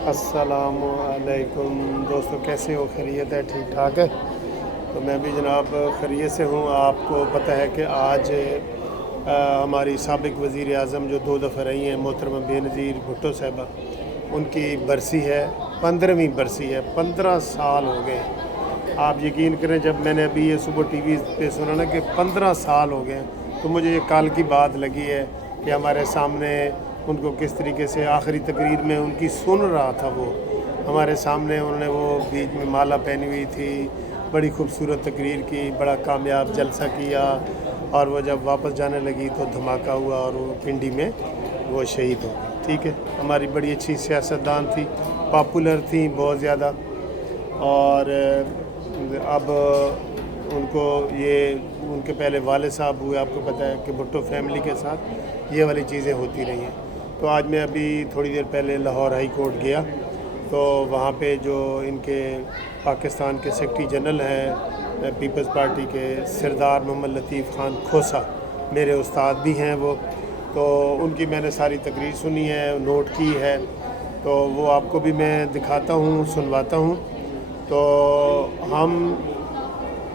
अस्सलामुअलैकुम दोस्तों, कैसे हो? खैरियत है? ठीक ठाक है। तो मैं भी जनाब खैरियत से हूँ। आपको पता है कि आज हमारी साबिक वज़ीर आज़म जो 2 दफ़ा रही हैं, मोहतरमा बेनज़ीर भुट्टो साहिबा, उनकी बरसी है, 15वीं बरसी है। 15 साल हो गए। आप यकीन करें, जब मैंने अभी ये सुबह टीवी पे सुना ना कि 15 साल हो गए, तो मुझे ये कल की बात लगी है कि हमारे सामने उनको किस तरीके से आखिरी तकरीर में उनकी सुन रहा था। वो हमारे सामने उन्होंने वो बीच में माला पहनी हुई थी, बड़ी खूबसूरत तकरीर की, बड़ा कामयाब जलसा किया, और वो जब वापस जाने लगी तो धमाका हुआ और वो पिंडी में वो शहीद हो गई। ठीक है, हमारी बड़ी अच्छी सियासतदान थी, पॉपुलर थी बहुत ज़्यादा। और अब उनको ये उनके पहले वाले साहब हुए, आपको पता है कि भुट्टो फैमिली के साथ ये वाली चीज़ें होती रही हैं। तो आज मैं अभी थोड़ी देर पहले लाहौर हाई कोर्ट गया, तो वहाँ पे जो इनके पाकिस्तान के सेक्रेटरी जनरल हैं पीपल्स पार्टी के, सरदार मोहम्मद लतीफ़ ख़ान खोसा, मेरे उस्ताद भी हैं वो, तो उनकी मैंने सारी तकरीर सुनी है, नोट की है, तो वो आपको भी मैं दिखाता हूँ, सुनवाता हूँ। तो हम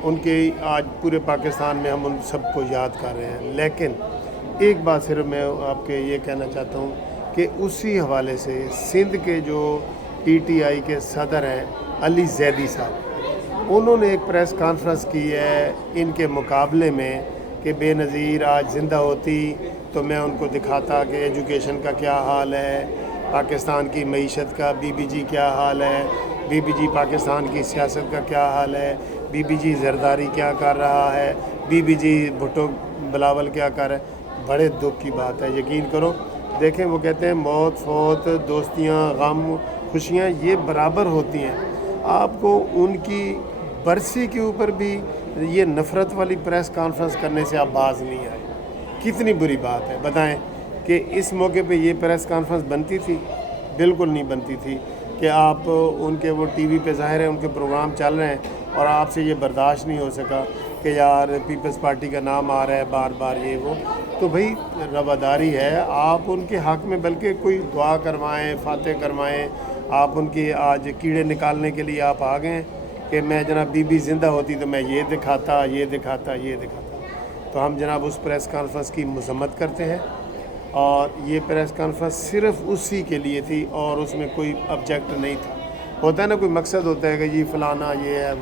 उनके आज पूरे पाकिस्तान में हम उन सबको याद कर रहे हैं। लेकिन एक बात सिर्फ मैं आपके ये कहना चाहता हूँ कि उसी हवाले से सिंध के जो पीटीआई के सदर हैं अली जैदी साहब, उन्होंने एक प्रेस कॉन्फ्रेंस की है इनके मुकाबले में कि बेनज़ीर आज ज़िंदा होती तो मैं उनको दिखाता कि एजुकेशन का क्या हाल है, पाकिस्तान की मईशत का, बीबीजी क्या हाल है, बीबीजी पाकिस्तान की सियासत का क्या हाल है, बीबीजी ज़रदारी क्या कर रहा है, बीबीजी भुट्टो बिलावल क्या कर रहा है। बड़े दुख की बात है, यकीन करो। देखें, वो कहते हैं मौत फौत, दोस्तियाँ, गम, खुशियाँ ये बराबर होती हैं। आपको उनकी बरसी के ऊपर भी ये नफ़रत वाली प्रेस कॉन्फ्रेंस करने से आप बाज नहीं आए। कितनी बुरी बात है, बताएं कि इस मौके पे ये प्रेस कॉन्फ्रेंस बनती थी? बिल्कुल नहीं बनती थी कि आप उनके वो टीवी पे ज़ाहिर है उनके प्रोग्राम चल रहे हैं और आपसे ये बर्दाश्त नहीं हो सका कि यार पीपल्स पार्टी का नाम आ रहा है बार बार, ये वो। तो भाई रवादारी है, आप उनके हक़ में बल्कि कोई दुआ करवाएं, फातह करवाएं। आप उनकी आज कीड़े निकालने के लिए आप आ गए कि मैं जनाब बीबी ज़िंदा होती तो मैं ये दिखाता, ये दिखाता, ये दिखाता। तो हम जनाब उस प्रेस कॉन्फ्रेंस की मज़म्मत करते हैं, और ये प्रेस कॉन्फ्रेंस सिर्फ उसी के लिए थी और उसमें कोई ऑब्जेक्ट नहीं था। होता है ना, कोई मकसद होता है कि जी फ़लाना ये है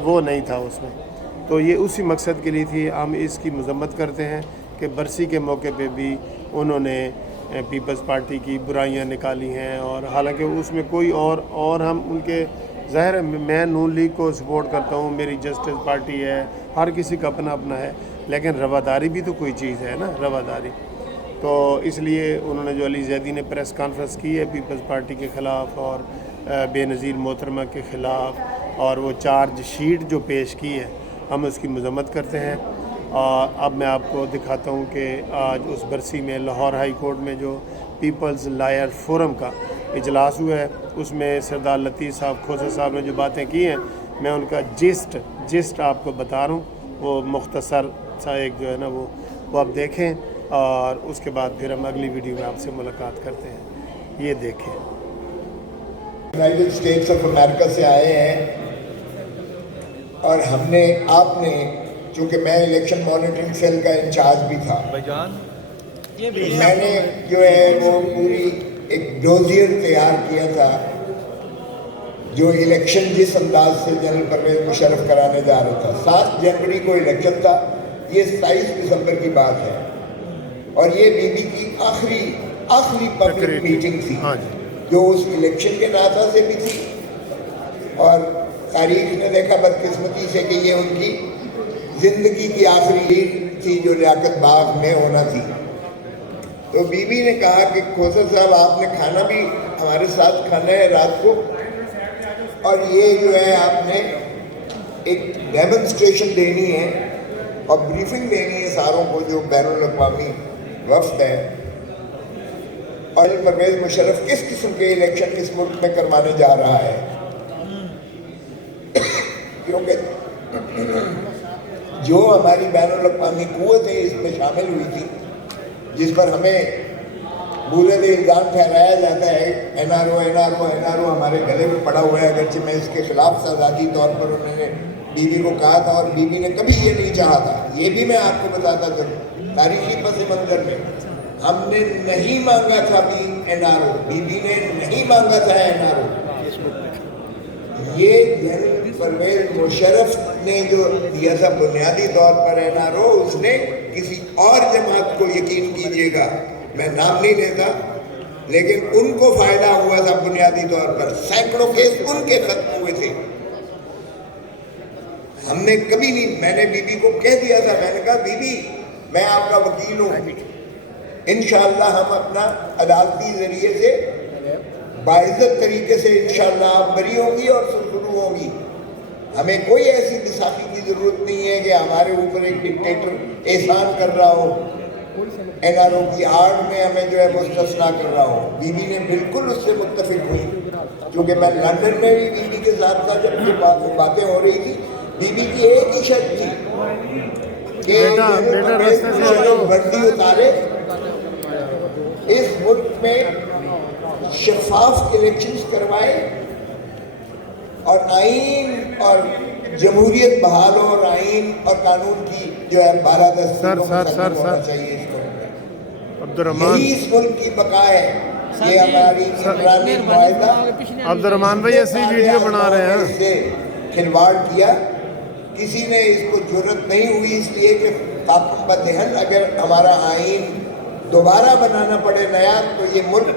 वो नहीं था उसमें। तो ये उसी मकसद के लिए थी। हम इसकी मज़म्मत करते हैं कि बरसी के मौके पे भी उन्होंने पीपल्स पार्टी की बुराइयां निकाली हैं, और हालांकि उसमें कोई और हम उनके ज़ाहिर है मैं नून लीग को सपोर्ट करता हूँ, मेरी जस्टिस पार्टी है, हर किसी का अपना अपना है, लेकिन रवादारी भी तो कोई चीज़ है ना, रवादारी। तो इसलिए उन्होंने जो अली जैदी ने प्रेस कॉन्फ्रेंस की है पीपल्स पार्टी के ख़िलाफ़ और बेनज़ीर मोहतरमा के ख़िलाफ़, और वो चार्ज शीट जो पेश की है, हम उसकी मज़म्मत करते हैं। और अब मैं आपको दिखाता हूँ कि आज उस बरसी में लाहौर हाई कोर्ट में जो पीपल्स लॉयर फोरम का इजलास हुआ है, उसमें सरदार लतीफ़ साहब खोसा साहब ने जो बातें की हैं, मैं उनका जिस्ट आपको बता रहा हूँ। वो मुख्तसर सा एक जो है ना वो आप देखें, और उसके बाद फिर हम अगली वीडियो में आपसे मुलाकात करते हैं। ये देखें। यूनाइटेड स्टेट्स ऑफ अमेरिका से आए हैं, और आपने चूँकि मैं इलेक्शन मॉनिटरिंग सेल का इंचार्ज भी था, मैंने जो है वो पूरी एक डोजियर तैयार किया था जो इलेक्शन जिस अंदाज से जनरल परवेज मुशर्रफ कराने जा रहा था। 7 जनवरी को इलेक्शन था, ये 27 दिसंबर की बात है, और ये बीबी की आखिरी पब्लिक मीटिंग थी जो उस इलेक्शन के नाता से भी थी, और तारीख ने देखा बदकिस्मती से कि ये उनकी ज़िंदगी की आखिरी थी जो लियाकत बाग में होना थी। तो बीबी ने कहा कि खोसा साहब आपने खाना भी हमारे साथ खाना है रात को, और ये जो है आपने एक डेमोन्स्ट्रेशन देनी है और ब्रीफिंग देनी है सारों को जो बैनुल अक़वामी वफ़द है, और परवेज़ मुशर्रफ किस किस्म के इलेक्शन इस मुल्क में करवाने जा रहा है, क्योंकि जो हमारी बैनुल अक़वामी क़ुव्वतें इसमें शामिल हुई थी, जिस पर हमें بولے تو الزام ٹھہرایا جاتا ہے NRO ہمارے گلے میں پڑا ہوا ہے، اگرچہ میں اس کے خلاف تھا ذاتی طور پر، انہوں نے بیوی کو کہا تھا اور بیوی نے کبھی یہ نہیں چاہا تھا. یہ بھی میں آپ کو بتاتا چلوں تاریخی پس منظر میں، ہم نے نہیں مانگا تھا NRO، بیوی نے نہیں مانگا تھا NRO. یہ جنرل پرویز مشرف نے جو دیا تھا بنیادی طور پر NRO، اس نے کسی اور جماعت کو، یقین کیجئے گا میں نام نہیں لیتا، لیکن ان کو فائدہ ہوا تھا بنیادی طور پر. سینکڑوں کیس ان کے ختم ہوئے تھے. ہم نے کبھی نہیں، میں نے بی بی کو کہہ دیا تھا، میں نے کہا بی بی میں آپ کا وکیل ہوں، انشاءاللہ ہم اپنا عدالتی ذریعے سے باعزت طریقے سے انشاءاللہ آپ بری ہوں گی اور سرخرو ہوں گی. ہمیں کوئی ایسی بیساکھی کی ضرورت نہیں ہے کہ ہمارے اوپر ایک ڈکٹیٹر احسان کر رہا ہو، NRO کی آڑ میں ہمیں جو ہے مستثنا کر رہا ہو. بی بی نے بالکل اس سے متفق ہوئی، کیونکہ میں لندن میں بھی بی بی کے ساتھ تھا جب یہ باتیں ہو رہی تھی. بی بی کی ایک ہی شرط تھی کہ وردی اتارے، اس ملک میں شفاف الیکشنز کروائے اور آئین اور جمہوریت بحال ہو، اور آئین اور قانون کی جو ہے بالادستی کو مسلم ہونا چاہیے اس ملک میں. یہی اس ملک کی بقا ہے. یہ ہماری عمرانی معاہدہ عبدالرحمان بھائی ایسی ویڈیو بنا رہے ہیں. اس سے کھلواڑ کیا، کسی نے اس کو جرت نہیں ہوئی، اس لیے کہ خاتم بدہن اگر ہمارا آئین دوبارہ بنانا پڑے نیا تو یہ ملک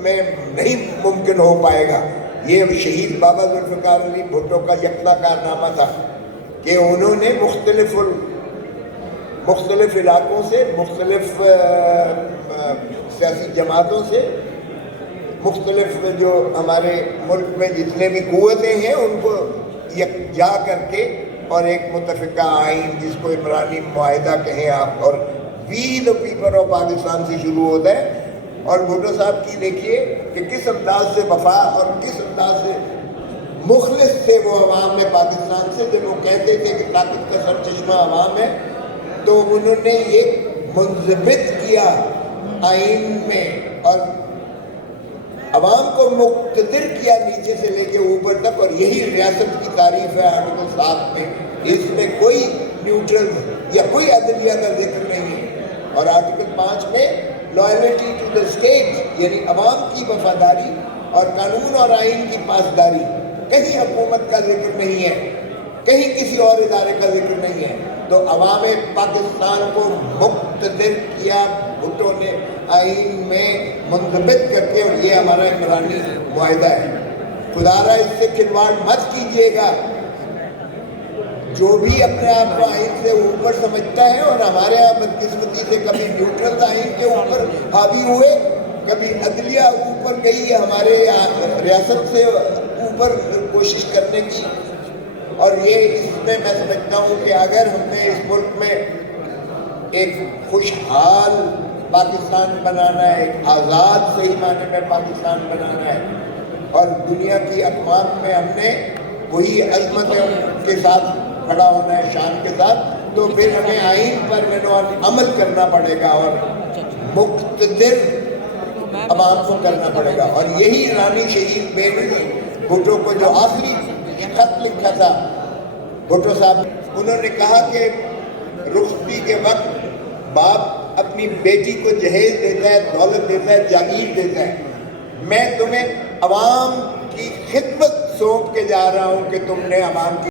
میں نہیں ممکن ہو پائے گا. یہ شہید بابا ذوالفقار علی بھٹو کا یکتا کارنامہ تھا کہ انہوں نے مختلف علاقوں سے، مختلف سیاسی جماعتوں سے، مختلف جو ہمارے ملک میں جتنے بھی قوتیں ہیں ان کو یکجا کر کے اور ایک متفقہ آئین جس کو عمرانی معاہدہ کہیں آپ، اور وی دا پیپل آف پاکستان سے شروع ہوتا ہے. اور بھٹو صاحب کی دیکھیے کہ کس انداز سے وفا اور کس انداز سے مخلص تھے وہ عوام میں پاکستان سے. جب وہ کہتے تھے کہ طاقت کا سر چشمہ عوام ہے تو انہوں نے یہ منضبط کیا آئین میں اور عوام کو مقتدر کیا نیچے سے لے کے اوپر تک. اور یہی ریاست کی تعریف ہے آرٹیکل 7 میں. اس میں کوئی نیوٹرل یا کوئی عدلیہ کا ذکر نہیں ہے. اور آرٹیکل 5 میں لائلٹی ٹو دا اسٹیٹ، یعنی عوام کی وفاداری اور قانون اور آئین کی پاسداری. کہیں حکومت کا ذکر نہیں ہے، کہیں کسی اور ادارے کا ذکر نہیں ہے. تو عوام پاکستان کو مقتدر کیا بھٹو نے آئین میں منضبط کر کے، اور یہ ہمارا عمرانی معاہدہ ہے. خدا را اس سے کھلواڑ مت کیجیے گا. جو بھی اپنے آپ کو آئین سے اوپر سمجھتا ہے، اور ہمارے یہاں بدقسمتی سے کبھی نیوٹرل آئین کے اوپر حاوی ہوئے، کبھی عدلیہ اوپر گئی ہمارے ریاست سے اوپر کوشش کرنے کی. اور یہ اس میں میں سمجھتا ہوں کہ اگر ہم نے اس ملک میں ایک خوشحال پاکستان بنانا ہے، ایک آزاد صحیح معنی میں پاکستان بنانا ہے، اور دنیا کی اقوام میں ہم نے وہی عظمت کے ساتھ کھڑا ہونا ہے، شان کے ساتھ، تو پھر ہمیں آئین پر عمل کرنا پڑے گا اور مقتدر عوام کو کرنا پڑے گا. اور یہی رانی شہید بینظیر بھٹو کو جو آخری خط لکھا تھا بھٹو صاحب، انہوں نے کہا کہ رخصتی کے وقت باپ اپنی بیٹی کو جہیز دیتا ہے، دولت دیتا ہے، جاگیر دیتا ہے. میں تمہیں عوام کی خدمت سونپ کے جا رہا ہوں کہ تم نے عوام کی